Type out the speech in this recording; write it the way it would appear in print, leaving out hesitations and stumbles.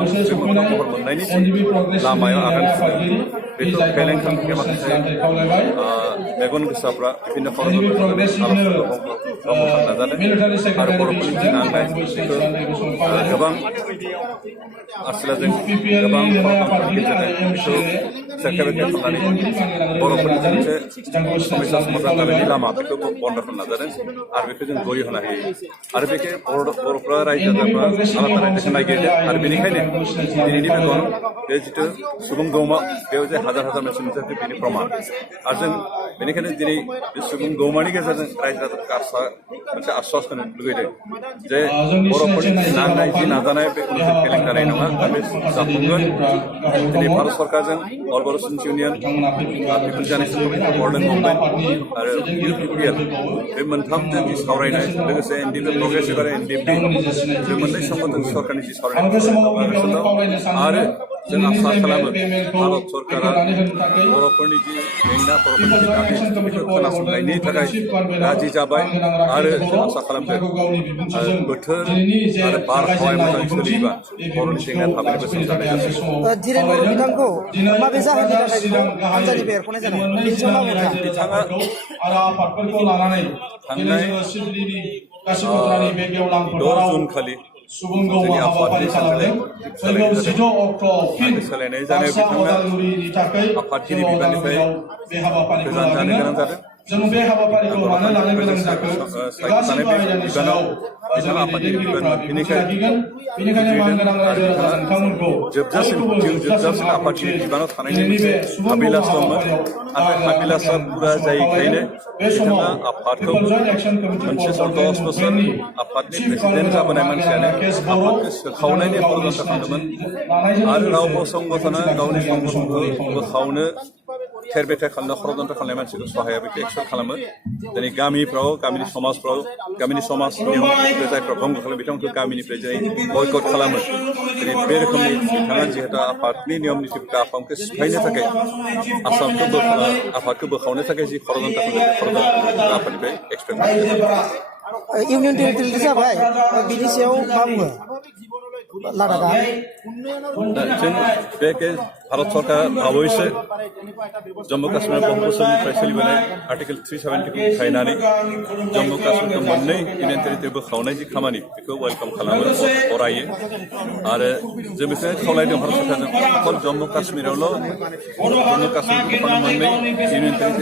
मोखां महर मोननायनि लामायाव आगान सुरदों बेखौ फेलें खालामनो माखासे मेगन गोसाफ्रा बिभिन्न नाजादों आरो बर'फोरनि जि नांनाय बेखौ गोबां आरसिलाजों गोबां फरायफारिफोरनि गेजेरजों बेखौ सेरखाय खालामनानै बर'फोरनि मोनसे समस्या समाधान जानायनि लामा बेखौ बन्द खालामनो नाजादों आरो बेखौ जों गय होनो हायो आरो बेखे बर'फ्रा रायजो राजाफ्रा आलादा रायजोखौ नागिरदों आरो बेनिखायनो दिनैनि बेगन बे जिथु सुबुं गौमा बेयाव जे हाजार हाजार मानसि नुजाथि बेनि प्रमाण आरो जों बेनिखायनो दिनै बे सुबुं गौमानि गेजेरजों रायजो राजाफोरखौ मोनसे आश्वास होनो लुगैदों जे बर'फोरनि जि नांनाय जि नाजानाय बे मोनसे फेलें जानाय नङा आरो बे जाफुंगोन दिनै भारत सरकारजों all Bodo' students union People's journalist committee बर्डन गभर्नमेन्ट आरो UPPL बे मोनथामजों जि सावरायनाय लोगोसे NDP प्रग्रेसिभ आरो NDP बे मोननै संगठन सरकारनि जि सावरायनाय आरो जों आसा खालामो भारत सरकारा बर'फोरनि जि जेंना बर'फोरनि जि दाबि बेखौ खोनासंनायनि थाखाय राजि जाबाय आरो जों आसा खालामदों बोथोर आरो बारहावाया मोजाङै सोलियोबा बर'नि जेंनाया थाबैनो बोसोर जानाय जासिगोन। धीरेन बर' बिथांखौ माबे जाहोननि थाखाय बेखौ हानजानिफ्राय एरख'नाय जादों बिथिङाव मा बुंनो बिथाङा थांनाय 6 जुन खालि जोंनि आफादनि सोलायनाय जानायाव बिथाङा आफादगिरि बिबाननिफ्राय गोजान जानो गोनां जादों जों बे हाबाफारिखौ मानो लानो गोनां जाखो सायख'जानाय बे बिबानाव बिथाङा आफादगिरि बिबान बेनिखायनो मानगोनां रायजो राजा नोंथांमोनखौ जोबजासिम आफादगिरि बिबानाव थानायनि मोनसे हाबिलास दंमोन आरो हाबिलासा पुरा जायैखायनो बिथाङा आफादखौ मोनसे 10 बोसोर आफादनि प्रेसिडेन्ट जाबोनाय मानसियानो आफादखौ सोखावनायनि षड़यन्त्र खालामदोंमोन आरो रावबो संगठना गावनि संगठनखौ बोखावनो थेर बेथेर खालामनो षड़यन्त्र खालामनाय मानसिखौ सहाया बेखौ एक्सेप्ट खालामो दिनै गामिफ्राव गामिनि समाजफ्राव गामिनि समाज नियमखौ जायफ्रा भंग खालामो बिथांमोनखौ गामिनिफ्राय दिनै बयकट खालामो दिनै बे रोखोमनि बिथाङा जिहेतु आफादनि नियम नितिफोरखौ आसामखौ सिफायनो थाखाय आफादखौ बोखावनो थाखाय जि षड़यन्त्र खालामदों आफादनिफ्राय एक्सपेक्ट खालामो। इउनियन टेरिटरि जाबाय बिनि सायाव मा बुङो लादाखआ जों बे भारत सरकार बावैसो जम्मु काश्मीर बहु बोसोरनिफ्राय सोलिबोनाय आर्टिकेल 370 खौ उथायनानै जम्मु काश्मीरखौ मोननै इउनियन टेरिटरि बोखावनाय जि खामानि बेखौ वेलकाम खालामो बरायो आरो जों बेखौनो खावलायदों भारत सरकारजों अकल जम्मु काश्मीरावल' जम्मु काश्मीरखौ मोननै इउनियन टेरिटरि